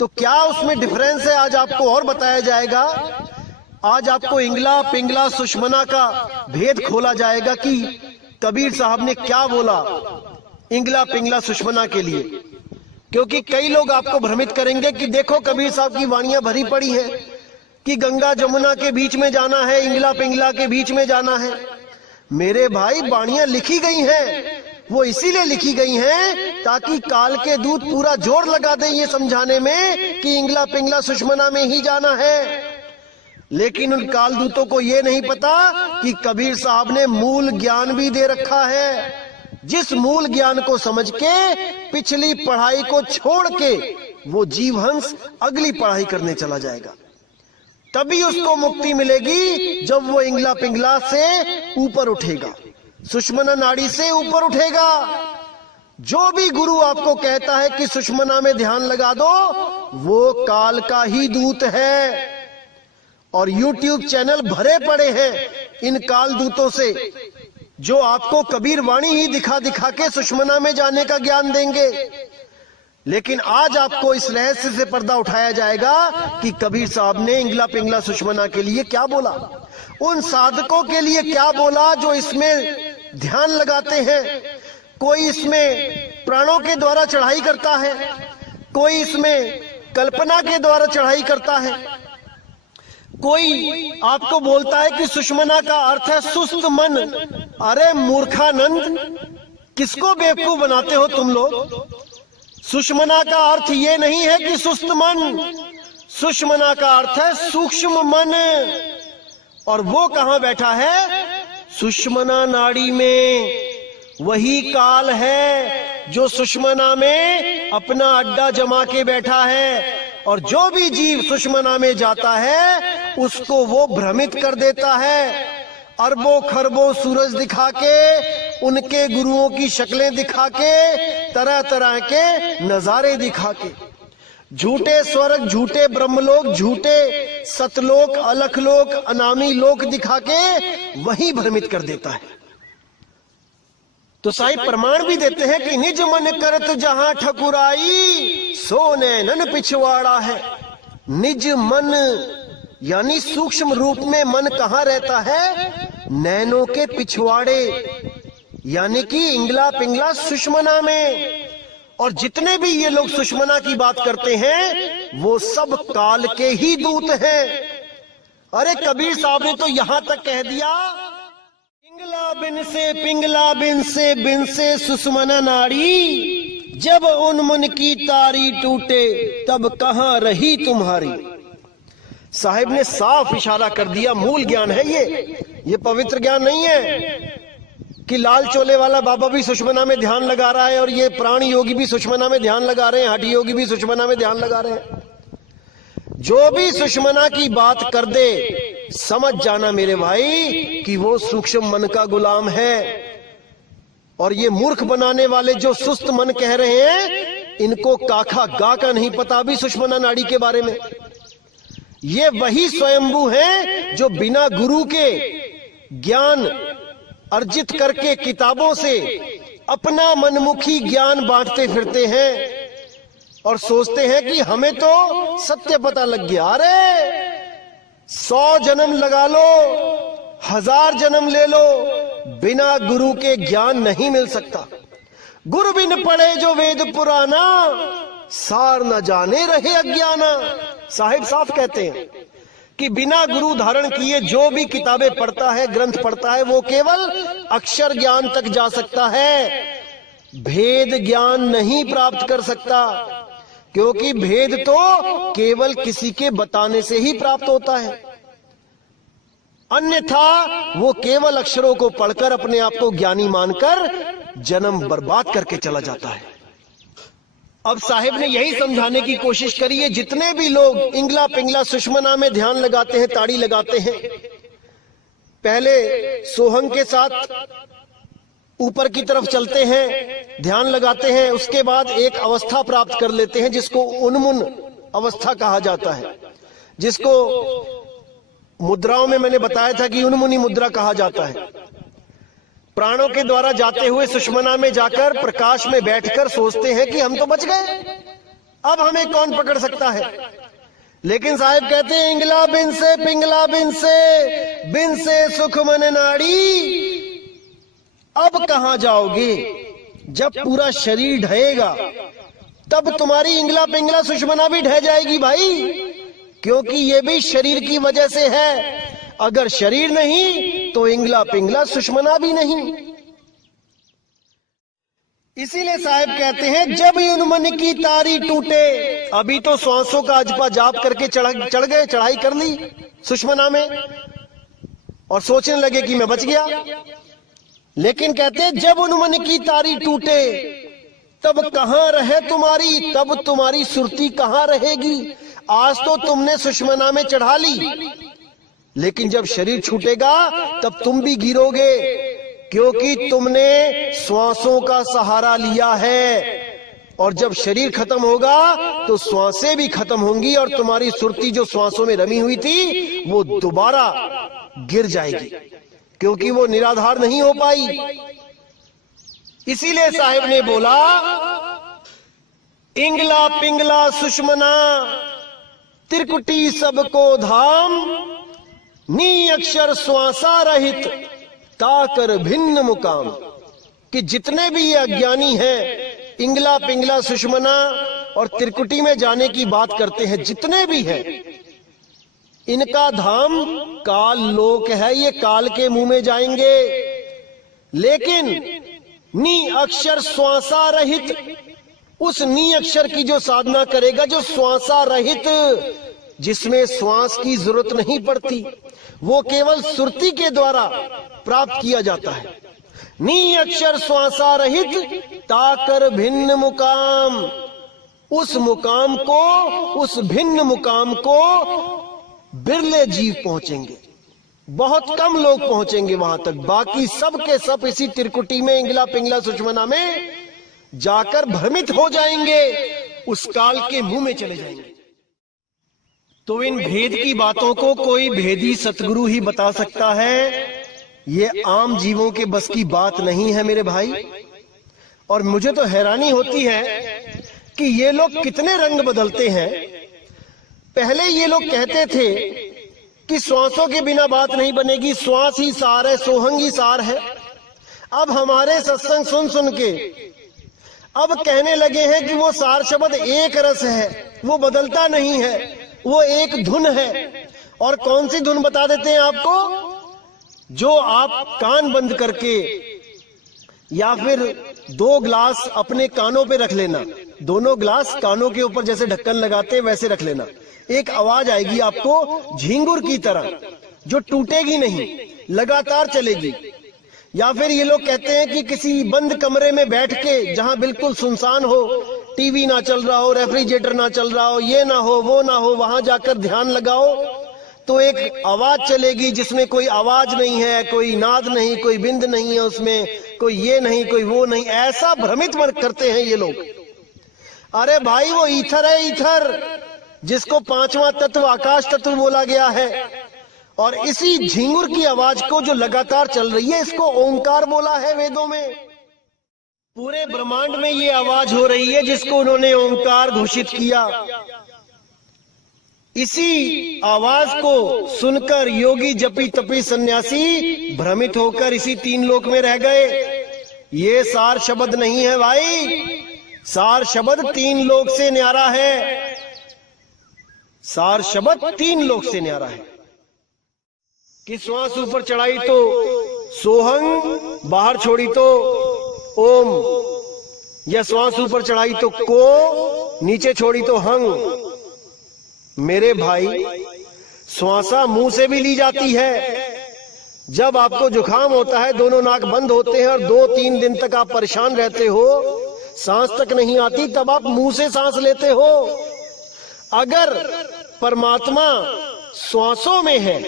तो क्या उसमें डिफरेंस है, आज आपको और बताया जाएगा। आज आपको इंगला पिंगला सुषमना का भेद खोला जाएगा कि कबीर साहब ने क्या बोला इंगला पिंगला सुषमना के लिए। क्योंकि कई लोग आपको भ्रमित करेंगे कि देखो कबीर साहब की वाणियां भरी पड़ी है कि गंगा जमुना के बीच में जाना है, इंगला पिंगला के बीच में जाना है। मेरे भाई, वाणियां लिखी गई हैं, वो इसीलिए लिखी गई हैं ताकि काल के दूत पूरा जोर लगा दें ये समझाने में कि इंगला पिंगला सुषमना में ही जाना है। लेकिन उन काल दूतों को ये नहीं पता कि कबीर साहब ने मूल ज्ञान भी दे रखा है, जिस मूल ज्ञान को समझ के पिछली पढ़ाई को छोड़ के वो जीवहंस अगली पढ़ाई करने चला जाएगा। तभी उसको मुक्ति मिलेगी जब वो इंगला पिंगला से ऊपर उठेगा, सुषमना नाड़ी से ऊपर उठेगा। जो भी गुरु आपको कहता है कि सुषमना में ध्यान लगा दो, वो काल का ही दूत है। और YouTube चैनल भरे पड़े हैं इन काल दूतों से, जो आपको कबीर वाणी ही दिखा दिखा के सुषमना में जाने का ज्ञान देंगे। लेकिन आज आपको इस रहस्य से पर्दा उठाया जाएगा कि कबीर साहब ने इंगला पिंगला सुषमना के लिए क्या बोला, उन साधकों के लिए क्या बोला जो इसमें ध्यान लगाते हैं। कोई इसमें प्राणों के द्वारा चढ़ाई करता है, कोई इसमें कल्पना के द्वारा चढ़ाई करता है, कोई आपको बोलता है कि सुषमना का अर्थ है सुस्त मन। अरे मूर्खानंद, किसको बेवकूफ बनाते हो तुम लोग। सुषमना का अर्थ ये नहीं है कि सुस्त मन, सुषमना का अर्थ है सूक्ष्म मन। और वो कहां बैठा है? सुषमना नाड़ी में। वही काल है जो सुषमना में अपना अड्डा जमा के बैठा है। और जो भी जीव सुषमना में जाता है उसको वो भ्रमित कर देता है, अरबों खरबों सूरज दिखा के, उनके गुरुओं की शक्लें दिखा के, तरह तरह के नजारे दिखा के, झूठे स्वर्ग, झूठे ब्रह्मलोक, झूठे सतलोक, अलखलोक, अनामी लोक दिखा के वही भ्रमित कर देता है। तो साहिब प्रमाण भी देते हैं कि निज मन करत जहां ठकुराई, सो नैनन पिछवाड़ा है। निज मन यानी सूक्ष्म रूप में मन कहां रहता है? नैनों के पिछवाड़े, यानी कि इंगला पिंगला सुषमना में। और जितने भी ये लोग सुषमना की बात करते हैं वो सब काल के ही दूत हैं। अरे कबीर साहब ने तो यहां तक कह दिया, पिंगला बिन से सुषमना नाड़ी, जब उन्मुन की तारी टूटे तब कहां रही तुम्हारी। साहिब ने साफ इशारा कर दिया, मूल ज्ञान है ये पवित्र ज्ञान नहीं है कि लाल चोले वाला बाबा भी सुषमना में ध्यान लगा रहा है और ये प्राण योगी भी सुषमना में ध्यान लगा रहे हैं, हठी योगी भी सुषमना में ध्यान लगा रहे हैं। जो भी सुषमना की बात कर दे, समझ जाना मेरे भाई कि वो सूक्ष्म मन का गुलाम है। और ये मूर्ख बनाने वाले जो सुस्त मन कह रहे हैं, इनको काखा गा का नहीं पता भी सुषमना नाड़ी के बारे में। ये वही स्वयंभू हैं जो बिना गुरु के ज्ञान अर्जित करके किताबों से अपना मनमुखी ज्ञान बांटते फिरते हैं और सोचते हैं कि हमें तो सत्य पता लग गया। अरे 100 जन्म लगा लो, 1000 जन्म ले लो, बिना गुरु के ज्ञान नहीं मिल सकता। गुरु बिन पढ़े जो वेद पुराना, सार न जाने रहे अज्ञाना। साहिब साफ कहते हैं कि बिना गुरु धारण किए जो भी किताबें पढ़ता है, ग्रंथ पढ़ता है, वो केवल अक्षर ज्ञान तक जा सकता है, भेद ज्ञान नहीं प्राप्त कर सकता। क्योंकि भेद तो केवल किसी के बताने से ही प्राप्त होता है, अन्यथा वो केवल अक्षरों को पढ़कर अपने आप को ज्ञानी मानकर जन्म बर्बाद करके चला जाता है। अब साहिब ने यही समझाने की कोशिश करी है, जितने भी लोग इंगला पिंगला सुषमना में ध्यान लगाते हैं, ताड़ी लगाते हैं, पहले सोहंग के साथ ऊपर की तरफ चलते हैं, ध्यान लगाते हैं, उसके बाद एक अवस्था प्राप्त कर लेते हैं जिसको उन्मुन अवस्था कहा जाता है, जिसको मुद्राओं में मैंने बताया था कि उन्मुनी मुद्रा कहा जाता है। प्राणों के द्वारा जाते हुए सुषमना में जाकर प्रकाश में बैठकर सोचते हैं कि हम तो बच गए, अब हमें कौन पकड़ सकता है? लेकिन साहब कहते हैं इंगला बिन से पिंगला बिन से सुख मन नाड़ी। अब कहां जाओगे? जब पूरा शरीर ढहेगा तब तुम्हारी इंगला पिंगला सुषमना भी ढह जाएगी भाई, क्योंकि ये भी शरीर की वजह से है। अगर शरीर नहीं तो इंगला पिंगला सुषमना भी नहीं। इसीलिए साहब कहते हैं जब यूं मन की तारी टूटे। अभी तो श्वासों का अजपा जाप करके चढ़ गए, चढ़ाई कर ली सुषमना में और सोचने लगे कि मैं बच गया। लेकिन कहते हैं जब उन मन की तारी टूटे तब कहां रहे तुम्हारी, तब तुम्हारी सुरती कहां रहेगी। आज तो तुमने सुषमना में चढ़ा ली, लेकिन जब शरीर छूटेगा तब तुम भी गिरोगे, क्योंकि तुमने श्वासों का सहारा लिया है। और जब शरीर खत्म होगा तो श्वासें भी खत्म होंगी और तुम्हारी सुरती जो श्वासों में रमी हुई थी वो दोबारा गिर जाएगी, क्योंकि वो निराधार नहीं हो पाई। इसीलिए साहिब ने बोला इंगला पिंगला सुषमना त्रिकुटी सबको धाम, नी अक्षर श्वासा रहित ताकर भिन्न मुकाम। कि जितने भी ये अज्ञानी हैं इंगला पिंगला सुषमना और त्रिकुटी में जाने की बात करते हैं, जितने भी हैं, इनका धाम काल लोक है, ये काल के मुंह में जाएंगे। लेकिन नी अक्षर श्वासा रहित, उस नी अक्षर की जो साधना करेगा, जो श्वासा रहित, जिसमें श्वास की जरूरत नहीं पड़ती, वो केवल सुरती के द्वारा प्राप्त किया जाता है। नी अक्षर श्वासा रहित ताकर भिन्न मुकाम, उस मुकाम को, उस भिन्न मुकाम को बिरले जीव पहुंचेंगे, बहुत कम लोग पहुंचेंगे वहां तक। बाकी सब के सब इसी त्रिकुटी में इंगला पिंगला सुषमना में जाकर भ्रमित हो जाएंगे, उस काल के मुंह में चले जाएंगे। तो इन भेद की बातों को कोई भेदी सतगुरु ही बता सकता है, ये आम जीवों के बस की बात नहीं है मेरे भाई। और मुझे तो हैरानी होती है कि ये लोग कितने रंग बदलते हैं। पहले ये लोग कहते थे कि श्वासों के बिना बात नहीं बनेगी, श्वास ही सार है, सोहंग ही सार है। अब हमारे सत्संग सुन सुन के अब कहने लगे हैं कि वो सार शब्द एक रस है, वो बदलता नहीं है, वो एक धुन है। और कौन सी धुन बता देते हैं आपको? जो आप कान बंद करके या फिर 2 ग्लास अपने कानों पे रख लेना, दोनों ग्लास कानों के ऊपर जैसे ढक्कन लगाते हैं वैसे रख लेना, एक आवाज आएगी आपको झींगुर की तरह, जो टूटेगी नहीं, लगातार चलेगी। या फिर ये लोग कहते हैं कि किसी बंद कमरे में बैठ के, जहां बिल्कुल सुनसान हो, टीवी ना चल रहा हो, रेफ्रिजरेटर ना चल रहा हो, ये ना हो, वो ना हो, वहां जाकर ध्यान लगाओ तो एक आवाज चलेगी जिसमें कोई आवाज नहीं है, कोई नाद नहीं, कोई बिंद नहीं है उसमें, कोई ये नहीं, कोई वो नहीं। ऐसा भ्रमित करते हैं ये लोग। अरे भाई वो ईथर है, ईथर, जिसको 5वां तत्व आकाश तत्व बोला गया है। और इसी झिंगुर की आवाज को जो लगातार चल रही है, इसको ओंकार बोला है वेदों में। पूरे ब्रह्मांड में ये आवाज हो रही है जिसको उन्होंने ओंकार घोषित किया। इसी आवाज को सुनकर योगी जपी तपी सन्यासी भ्रमित होकर इसी 3 लोक में रह गए। ये सार शब्द नहीं है भाई, सार शब्द 3 लोक से न्यारा है, सार शब्द 3 लोक से न्यारा है। कि श्वास ऊपर चढ़ाई तो सोहंग, बाहर छोड़ी तो ओम, या श्वास ऊपर चढ़ाई तो को, नीचे छोड़ी तो हंग। मेरे भाई श्वासा मुंह से भी ली जाती है। जब आपको जुकाम होता है, दोनों नाक बंद होते हैं और 2-3 दिन तक आप परेशान रहते हो, सांस तक नहीं आती, तब आप मुंह से सांस लेते हो। अगर परमात्मा श्वासों में है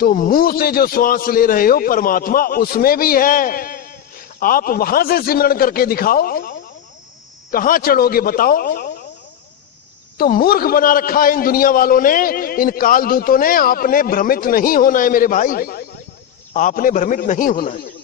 तो मुंह से जो श्वास ले रहे हो परमात्मा उसमें भी है। आप वहां से सिमरण करके दिखाओ, कहां चढ़ोगे बताओ। तो मूर्ख बना रखा है इन दुनिया वालों ने, इन काल दूतों ने। आपने भ्रमित नहीं होना है मेरे भाई, आपने भ्रमित नहीं होना है।